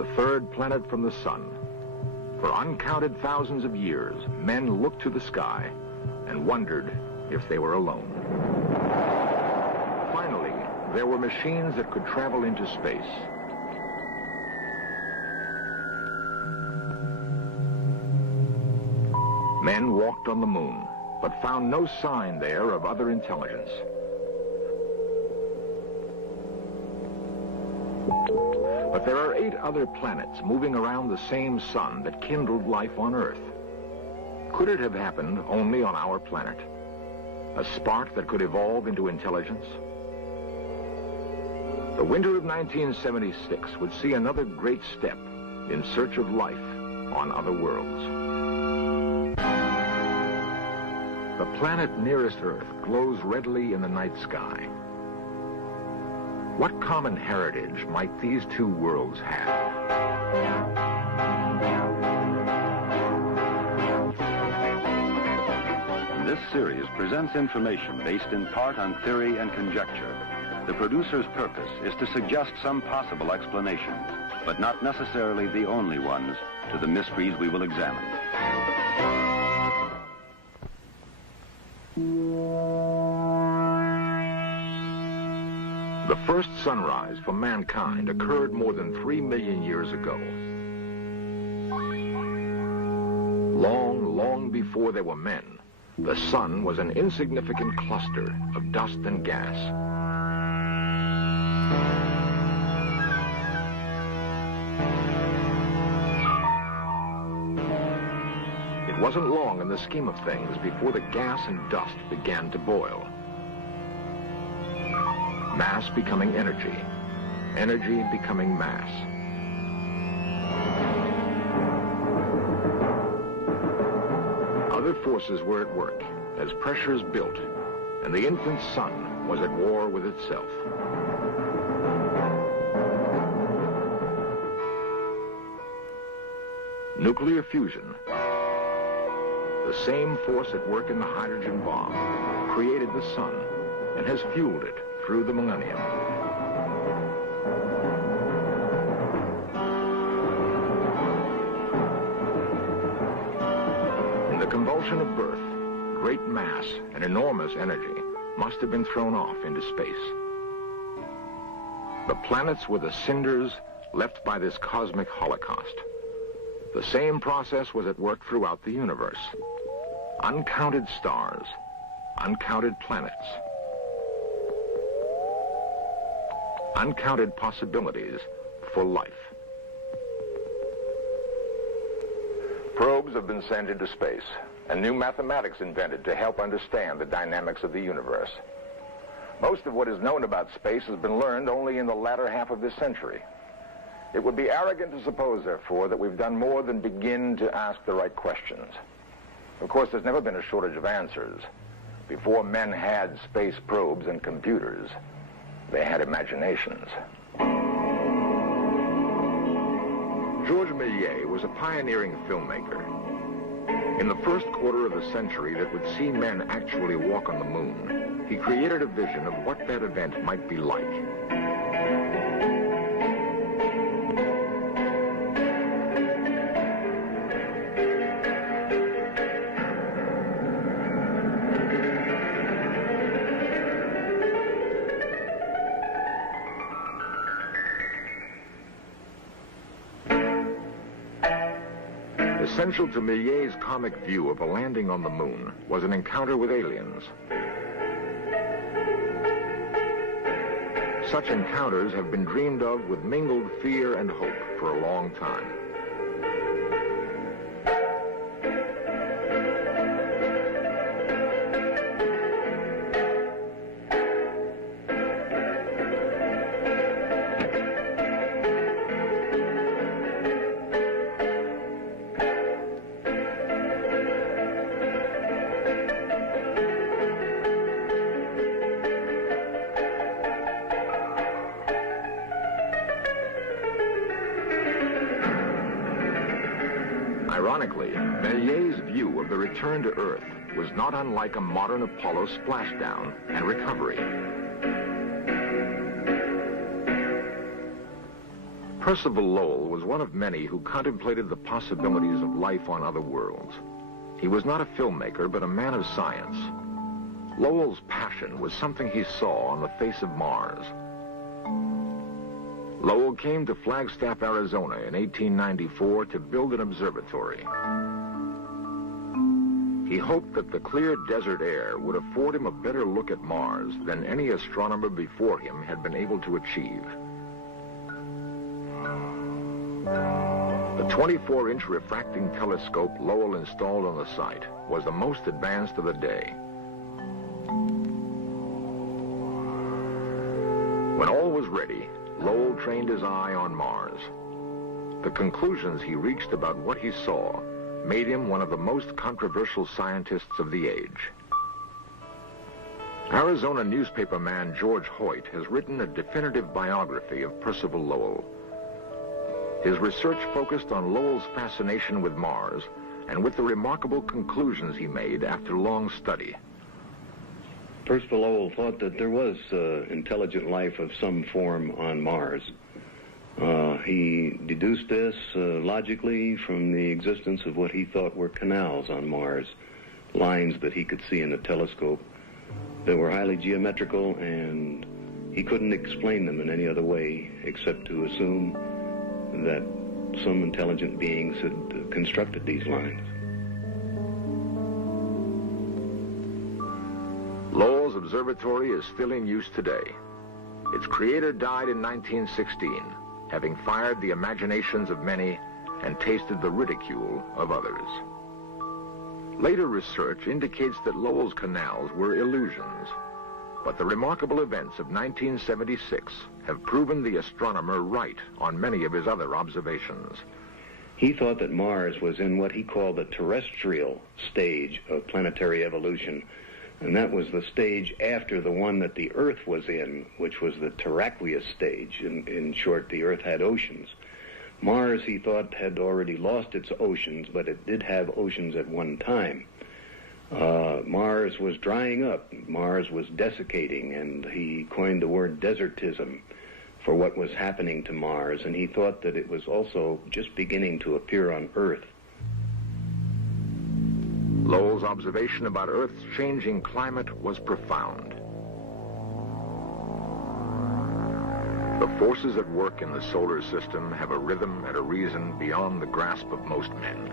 the third planet from the sun. For uncounted thousands of years, men looked to the sky and wondered if they were alone. Finally, there were machines that could travel into space. Men walked on the moon, but found no sign there of other intelligence. But there are 8 other planets moving around the same sun that kindled life on Earth. Could it have happened only on our planet? A spark that could evolve into intelligence? The winter of 1976 would see another great step in search of life on other worlds. The planet nearest Earth glows redly in the night sky. What common heritage might these two worlds have? This series presents information based in part on theory and conjecture. The producer's purpose is to suggest some possible explanations, but not necessarily the only ones, to the mysteries we will examine. The first sunrise for mankind occurred more than 3 million years ago. Long, long before there were men, the sun was an insignificant cluster of dust and gas. It wasn't long in the scheme of things before the gas and dust began to boil. Mass becoming energy, energy becoming mass. Other forces were at work as pressures built, and the infant sun was at war with itself. Nuclear fusion, the same force at work in the hydrogen bomb, created the sun and has fueled it through the millennium. In the convulsion of birth, great mass and enormous energy must have been thrown off into space. The planets were the cinders left by this cosmic holocaust. The same process was at work throughout the universe. Uncounted stars, uncounted planets, uncounted possibilities for life. Probes have been sent into space, and new mathematics invented to help understand the dynamics of the universe. Most of what is known about space has been learned only in the latter half of this century. It would be arrogant to suppose, therefore, that we've done more than begin to ask the right questions. Of course, there's never been a shortage of answers. Before men had space probes and computers, they had imaginations. Georges Méliès was a pioneering filmmaker. In the first quarter of the century that would see men actually walk on the moon, he created a vision of what that event might be like. Essential to Méliès' comic view of a landing on the moon was an encounter with aliens. Such encounters have been dreamed of with mingled fear and hope for a long time. Ironically, Méliès' view of the return to Earth was not unlike a modern Apollo splashdown and recovery. Percival Lowell was one of many who contemplated the possibilities of life on other worlds. He was not a filmmaker, but a man of science. Lowell's passion was something he saw on the face of Mars. Lowell came to Flagstaff, Arizona in 1894 to build an observatory. He hoped that the clear desert air would afford him a better look at Mars than any astronomer before him had been able to achieve. The 24-inch refracting telescope Lowell installed on the site was the most advanced of the day. When all was ready, Lowell trained his eye on Mars. The conclusions he reached about what he saw made him one of the most controversial scientists of the age. Arizona newspaperman George Hoyt has written a definitive biography of Percival Lowell. His research focused on Lowell's fascination with Mars and with the remarkable conclusions he made after long study. Percival Lowell thought that there was intelligent life of some form on Mars. He deduced this logically from the existence of what he thought were canals on Mars, lines that he could see in a telescope that were highly geometrical, and he couldn't explain them in any other way except to assume that some intelligent beings had constructed these lines. Lowell's observatory is still in use today. Its creator died in 1916, having fired the imaginations of many and tasted the ridicule of others. Later research indicates that Lowell's canals were illusions, but the remarkable events of 1976 have proven the astronomer right on many of his other observations. He thought that Mars was in what he called the terrestrial stage of planetary evolution, and that was the stage after the one that the Earth was in, which was the terraqueous stage. In short, the Earth had oceans. Mars, he thought, had already lost its oceans, but it did have oceans at one time. Mars was drying up. Mars was desiccating, and he coined the word desertism for what was happening to Mars, and he thought that it was also just beginning to appear on Earth. Lowell's observation about Earth's changing climate was profound. The forces at work in the solar system have a rhythm and a reason beyond the grasp of most men.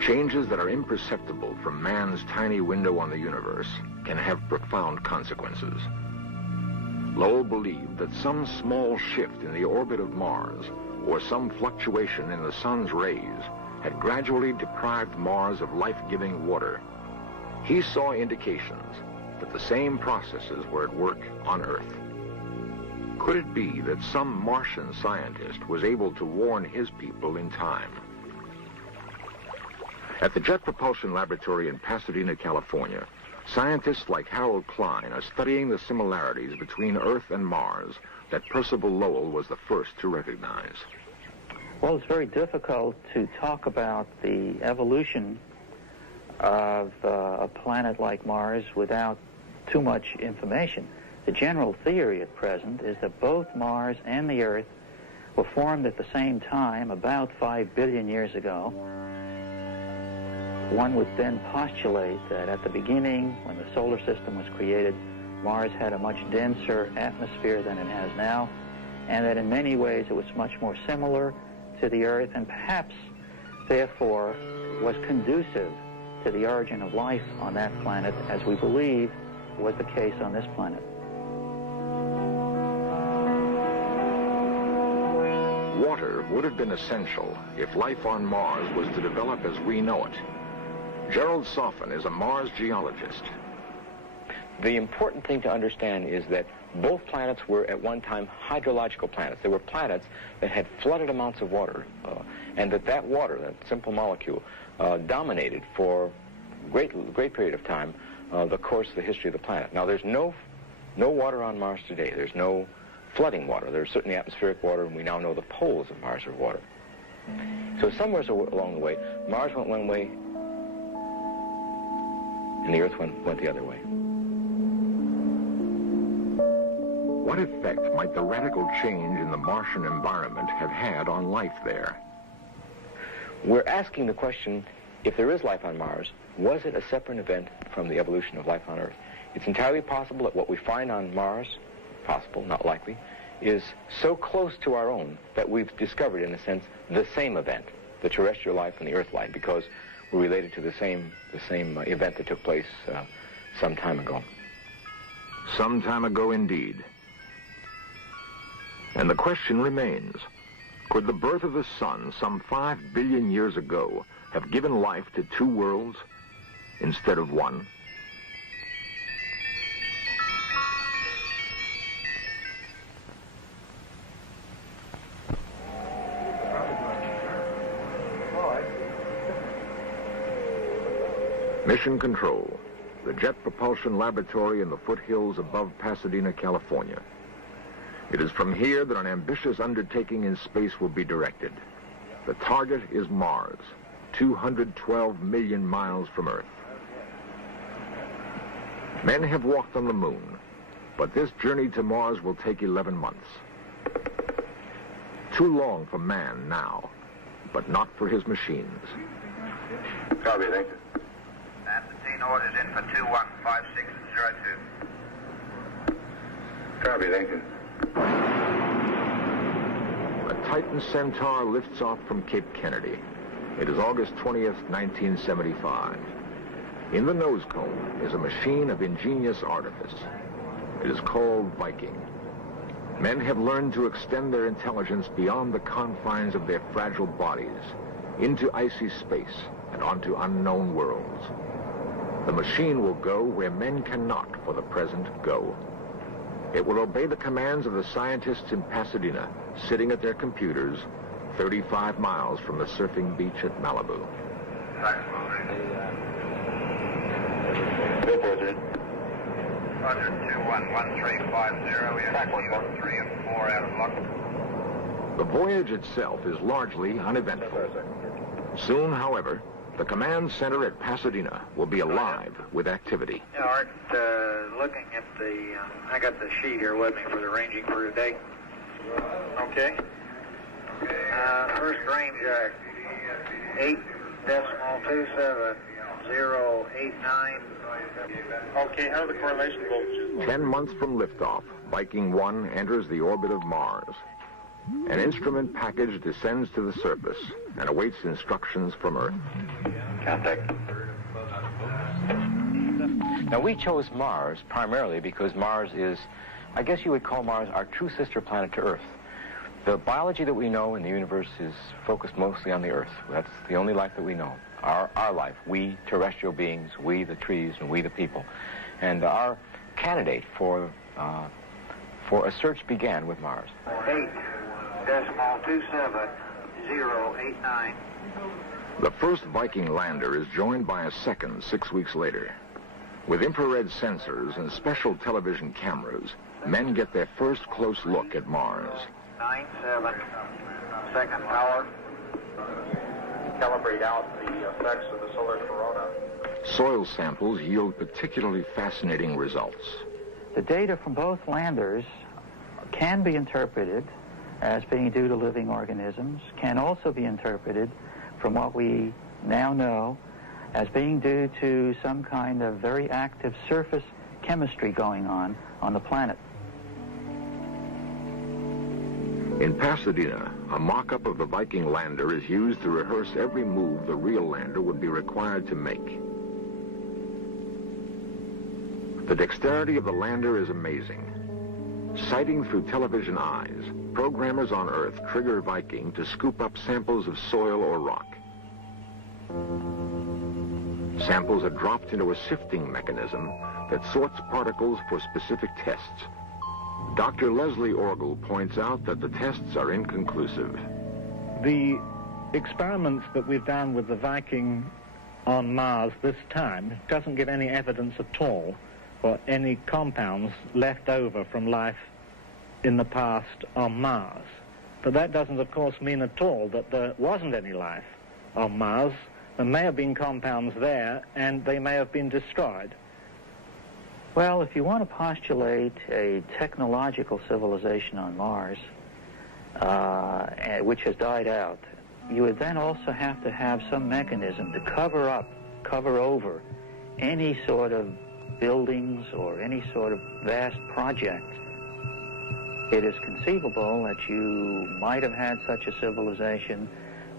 Changes that are imperceptible from man's tiny window on the universe can have profound consequences. Lowell believed that some small shift in the orbit of Mars or some fluctuation in the sun's rays had gradually deprived Mars of life-giving water. He saw indications that the same processes were at work on Earth. Could it be that some Martian scientist was able to warn his people in time? At the Jet Propulsion Laboratory in Pasadena, California, scientists like Harold Klein are studying the similarities between Earth and Mars that Percival Lowell was the first to recognize. Well, it's very difficult to talk about the evolution of a planet like Mars without too much information. The general theory at present is that both Mars and the Earth were formed at the same time, about 5 billion years ago. One would then postulate that at the beginning, when the solar system was created, Mars had a much denser atmosphere than it has now, and that in many ways it was much more similar to the Earth, and perhaps, therefore, was conducive to the origin of life on that planet, as we believe was the case on this planet. Water would have been essential if life on Mars was to develop as we know it. Gerald Soffen is a Mars geologist. The important thing to understand is that both planets were at one time hydrological planets. They were planets that had flooded amounts of water, and that water, that simple molecule, dominated for a great period of time the course of the history of the planet. Now, there's no water on Mars today. There's no flooding water. There's certainly atmospheric water, and we now know the poles of Mars are water. So somewhere along the way, Mars went one way, and the Earth went the other way. What effect might the radical change in the Martian environment have had on life there? We're asking the question, if there is life on Mars, was it a separate event from the evolution of life on Earth? It's entirely possible that what we find on Mars, possible, not likely, is so close to our own that we've discovered, in a sense, the same event, the terrestrial life and the Earth life, because we're related to the same event that took place some time ago. Some time ago, indeed. And the question remains, could the birth of the sun some 5 billion years ago have given life to 2 worlds instead of one? Mission Control, the Jet Propulsion Laboratory in the foothills above Pasadena, California. It is from here that an ambitious undertaking in space will be directed. The target is Mars, 212 million miles from Earth. Men have walked on the moon, but this journey to Mars will take 11 months. Too long for man now, but not for his machines. Copy, thank you. Amplitude orders in for 215602. Copy, thank you. A Titan Centaur lifts off from Cape Kennedy. It is August 20th, 1975. In the nose cone is a machine of ingenious artifice. It is called Viking. Men have learned to extend their intelligence beyond the confines of their fragile bodies, into icy space and onto unknown worlds. The machine will go where men cannot, for the present, go. It will obey the commands of the scientists in Pasadena, sitting at their computers 35 miles from the surfing beach at Malibu. Roger, 211350. We have 3 and 4 out of luck. The voyage itself is largely uneventful. Soon, however, the command center at Pasadena will be alive with activity. Art, looking at the, I got the sheet here with me for the ranging for today. Okay. First range, 8.27.089. Okay, how are the correlation voltages? 10 months from liftoff, Viking 1 enters the orbit of Mars. An instrument package descends to the surface and awaits instructions from Earth. Contact. Now, we chose Mars primarily because Mars is, I guess you would call Mars our true sister planet to Earth. The biology that we know in the universe is focused mostly on the Earth. That's the only life that we know. Our life, we terrestrial beings, we the trees, and we the people. And our candidate for a search began with Mars. 8.27.089. The first Viking lander is joined by a second 6 weeks later. With infrared sensors and special television cameras, men get their first close look at Mars. 9.7, second power. Calibrate out the effects of the solar corona. Soil samples yield particularly fascinating results. The data from both landers can be interpreted as being due to living organisms, can also be interpreted from what we now know as being due to some kind of very active surface chemistry going on the planet. In Pasadena, a mock-up of the Viking lander is used to rehearse every move the real lander would be required to make. The dexterity of the lander is amazing. Sighting through television eyes, programmers on Earth trigger Viking to scoop up samples of soil or rock. Samples are dropped into a sifting mechanism that sorts particles for specific tests. Dr. Leslie Orgel points out that the tests are inconclusive. The experiments that we've done with the Viking on Mars this time doesn't give any evidence at all for any compounds left over from life in the past on Mars. But that doesn't, of course, mean at all that there wasn't any life on Mars. There may have been compounds there, and they may have been destroyed. Well, if you want to postulate a technological civilization on Mars, which has died out, you would then also have to have some mechanism to cover over any sort of buildings or any sort of vast project. It is conceivable that you might have had such a civilization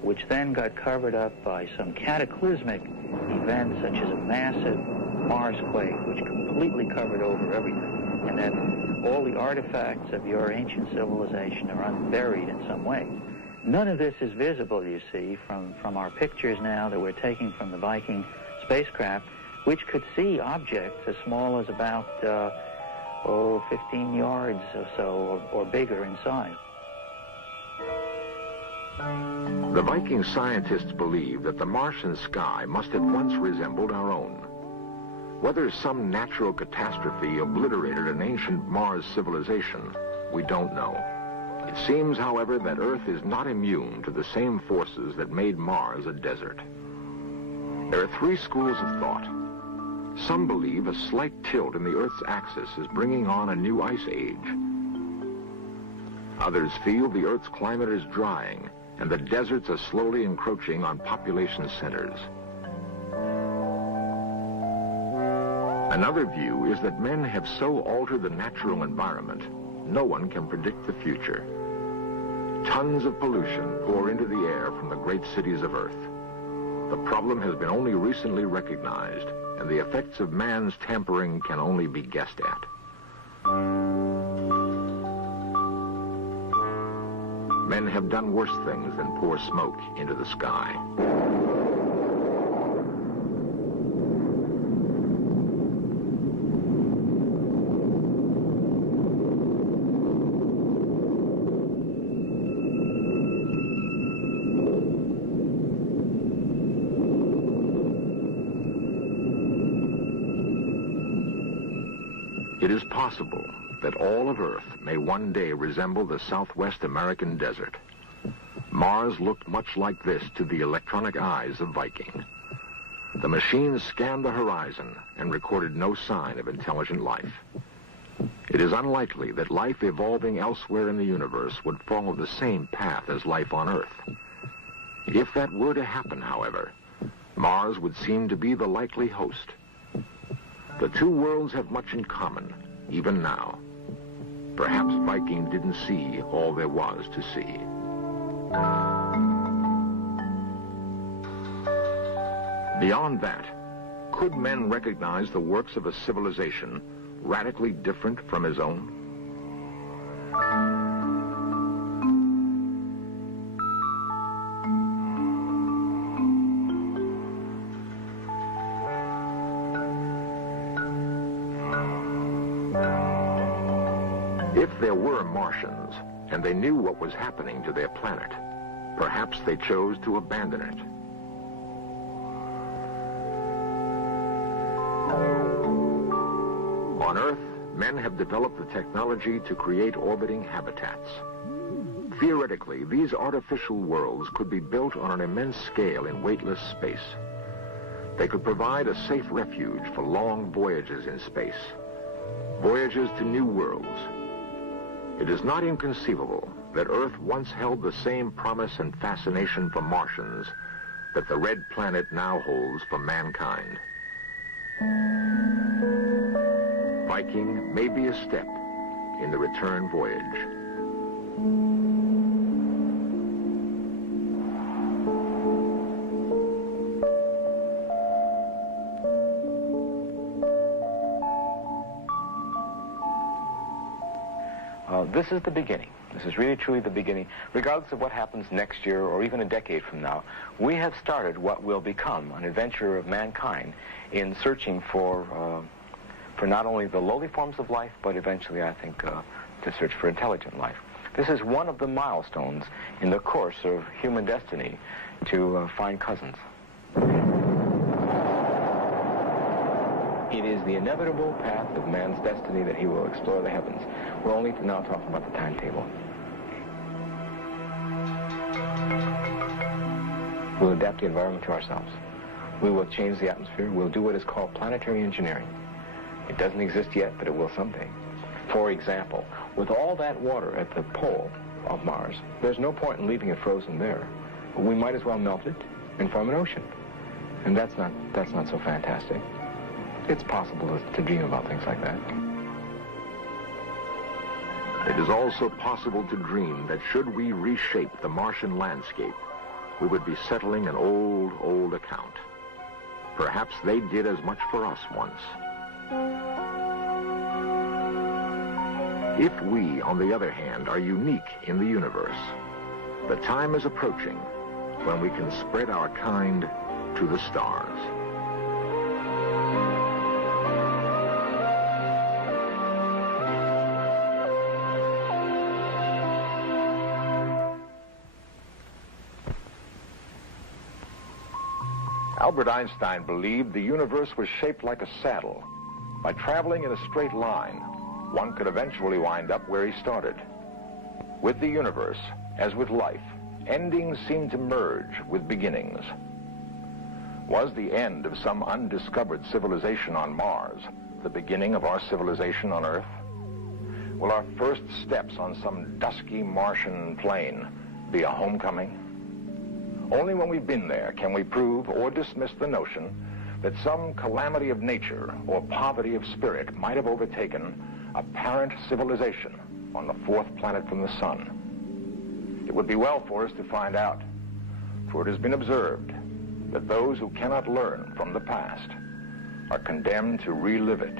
which then got covered up by some cataclysmic event such as a massive Mars quake which completely covered over everything, and that all the artifacts of your ancient civilization are unburied in some way. None of this is visible, you see, from our pictures now that we're taking from the Viking spacecraft, which could see objects as small as about 15 yards or so, or bigger in size. The Viking scientists believe that the Martian sky must have once resembled our own. Whether some natural catastrophe obliterated an ancient Mars civilization, we don't know. It seems, however, that Earth is not immune to the same forces that made Mars a desert. There are three schools of thought. Some believe a slight tilt in the Earth's axis is bringing on a new ice age. Others feel the Earth's climate is drying and the deserts are slowly encroaching on population centers. Another view is that men have so altered the natural environment, no one can predict the future. Tons of pollution pour into the air from the great cities of Earth. The problem has been only recently recognized, and the effects of man's tampering can only be guessed at. Men have done worse things than pour smoke into the sky. It is possible that all of Earth may one day resemble the Southwest American desert. Mars looked much like this to the electronic eyes of Viking. The machines scanned the horizon and recorded no sign of intelligent life. It is unlikely that life evolving elsewhere in the universe would follow the same path as life on Earth. If that were to happen, however, Mars would seem to be the likely host. The two worlds have much in common, even now. Perhaps Viking didn't see all there was to see. Beyond that, could men recognize the works of a civilization radically different from his own? If there were Martians, and they knew what was happening to their planet, perhaps they chose to abandon it. On Earth, men have developed the technology to create orbiting habitats. Theoretically, these artificial worlds could be built on an immense scale in weightless space. They could provide a safe refuge for long voyages in space, voyages to new worlds. It is not inconceivable that Earth once held the same promise and fascination for Martians that the red planet now holds for mankind. Viking may be a step in the return voyage. This is the beginning. This is really truly the beginning. Regardless of what happens next year or even a decade from now, we have started what will become an adventure of mankind in searching for not only the lowly forms of life, but eventually, I think, to search for intelligent life. This is one of the milestones in the course of human destiny to find cousins. It is the inevitable path of man's destiny that he will explore the heavens. We're only now talking about the timetable. We'll adapt the environment to ourselves. We will change the atmosphere. We'll do what is called planetary engineering. It doesn't exist yet, but it will someday. For example, with all that water at the pole of Mars, there's no point in leaving it frozen there. We might as well melt it and form an ocean. And that's not so fantastic. It's possible to dream about things like that. It is also possible to dream that should we reshape the Martian landscape, we would be settling an old account. Perhaps they did as much for us once. If we, on the other hand, are unique in the universe, the time is approaching when we can spread our kind to the stars. Albert Einstein believed the universe was shaped like a saddle. By traveling in a straight line, one could eventually wind up where he started. With the universe, as with life, endings seem to merge with beginnings. Was the end of some undiscovered civilization on Mars the beginning of our civilization on Earth? Will our first steps on some dusky Martian plain be a homecoming? Only when we've been there can we prove or dismiss the notion that some calamity of nature or poverty of spirit might have overtaken a parent civilization on the fourth planet from the sun. It would be well for us to find out, for it has been observed that those who cannot learn from the past are condemned to relive it